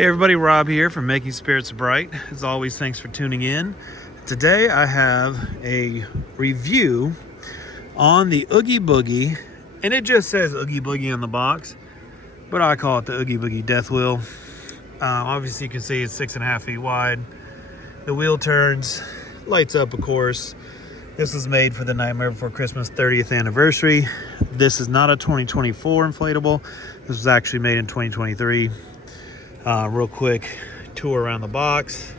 Hey everybody, Rob here from Making Spirits Bright. As always, thanks for tuning in. Today I have a review on the Oogie Boogie, and it just says Oogie Boogie on the box, but I call it the Oogie Boogie Death Wheel. Obviously you can see it's 6.5 feet wide. The wheel turns, lights up of course. This was made for the Nightmare Before Christmas 30th anniversary. This is not a 2024 inflatable. This was actually made in 2023. Real quick tour around the box.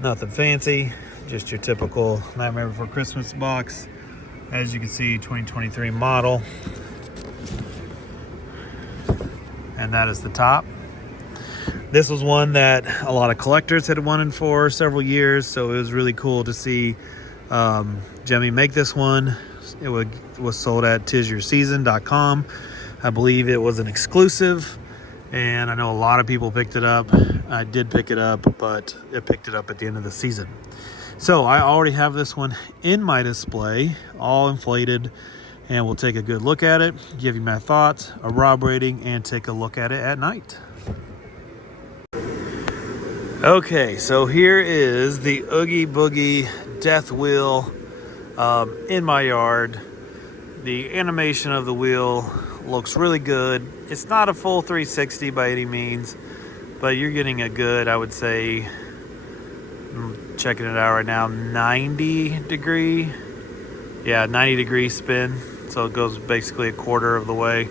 Nothing fancy, just your typical Nightmare Before Christmas box. As you can see, 2023 model. And that is the top. This was one that a lot of collectors had wanted for several years, so it was really cool to see Jemmy make this one. It was sold at tisyourseason.com. I believe it was an exclusive, and I know a lot of people picked it up. I did pick it up, but it picked it up at the end of the season. So I already have this one in my display, all inflated, and we'll take a good look at it, give you my thoughts, a Rob rating, and take a look at it at night. Okay, so here is the Oogie Boogie Death Wheel in my yard. The animation of the wheel looks really good. It's not a full 360 by any means, but you're getting a good, I would say, I'm checking it out right now, 90 degree spin. So it goes basically a quarter of the way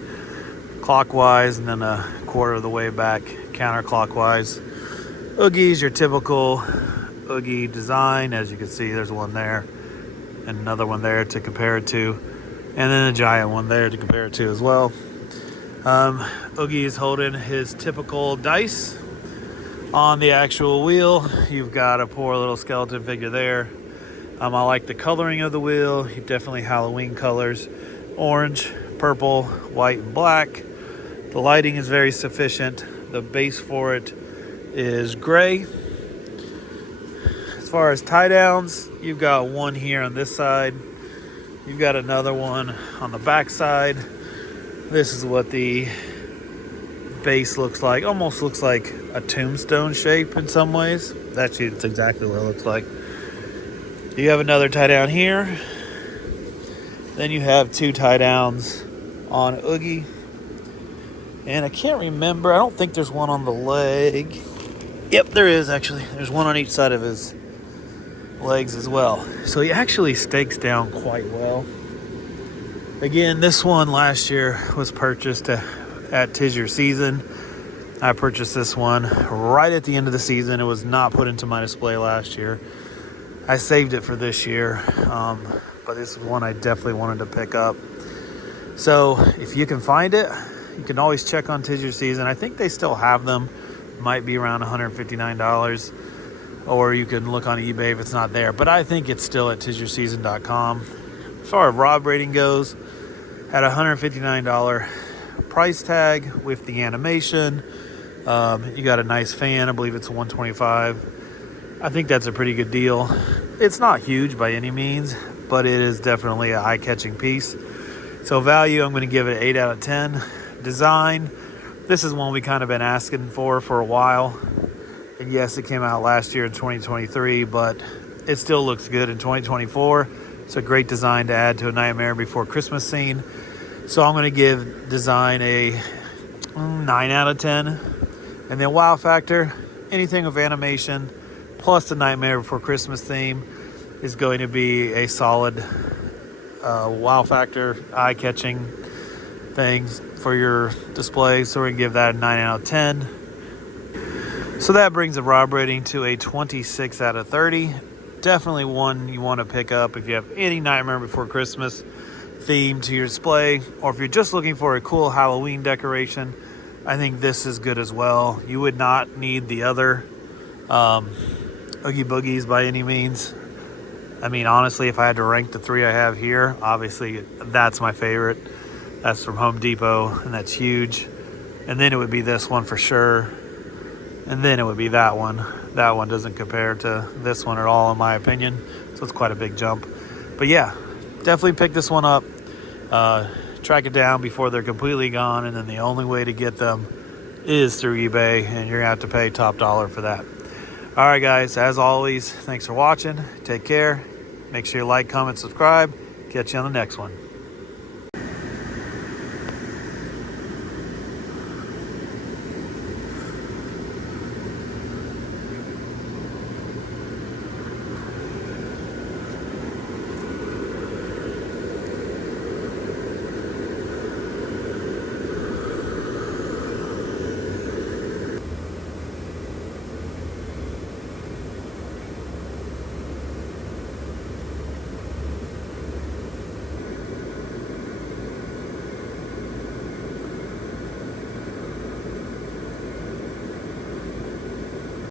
clockwise and then a quarter of the way back counterclockwise. Oogie's your typical Oogie design. As you can see, there's one there and another one there to compare it to, and then a giant one there to compare it to as well. Oogie is holding his typical dice on the actual wheel. You've got a poor little skeleton figure there. I like the coloring of the wheel. Definitely Halloween colors: orange, purple, white, and black. The lighting is very sufficient. The base for it is gray. As far as tie downs, you've got one here on this side. You've got another one on the back side. This is what the base looks like. Almost looks like a tombstone shape in some ways. Actually, it's exactly what it looks like. You have another tie down here. Then you have two tie downs on Oogie. And I can't remember, I don't think there's one on the leg. Yep, there is actually. There's one on each side of his legs as well. So he actually stakes down quite well. Again, this one last year was purchased at Tis Your Season. I purchased this one right at the end of the season. It was not put into my display last year. I saved it for this year, but this is one I definitely wanted to pick up. So if you can find it, you can always check on Tis Your Season. I think they still have them. Might be around $159, or you can look on eBay if it's not there, but I think it's still at tisyourseason.com. As far as Rob rating goes, at $159 price tag with the animation, you got a nice fan. I believe it's a 125. I think that's a pretty good deal. It's not huge by any means, but it is definitely a eye-catching piece. So value, I'm going to give it 8 out of 10. Design, this is one we kind of been asking for a while. And yes, it came out last year in 2023, but it still looks good in 2024. It's a great design to add to a Nightmare Before Christmas scene. So I'm going to give design a 9 out of 10. And then wow factor, anything with animation plus the Nightmare Before Christmas theme is going to be a solid wow factor, eye-catching things for your display. So we're going to give that a 9 out of 10. So that brings the Rob rating to a 26 out of 30. Definitely one you want to pick up if you have any Nightmare Before Christmas theme to your display, or if you're just looking for a cool Halloween decoration. I think this is good as well. You would not need the other Oogie Boogies by any means. I mean, honestly, if I had to rank the three I have here, obviously that's my favorite. That's from Home Depot, and that's huge. And then it would be this one for sure. And then it would be that one. That one doesn't compare to this one at all, in my opinion. So it's quite a big jump. But yeah, definitely pick this one up. Track it down before they're completely gone. And then the only way to get them is through eBay, and you're gonna have to pay top dollar for that. All right, guys, as always, thanks for watching. Take care. Make sure you like, comment, subscribe. Catch you on the next one.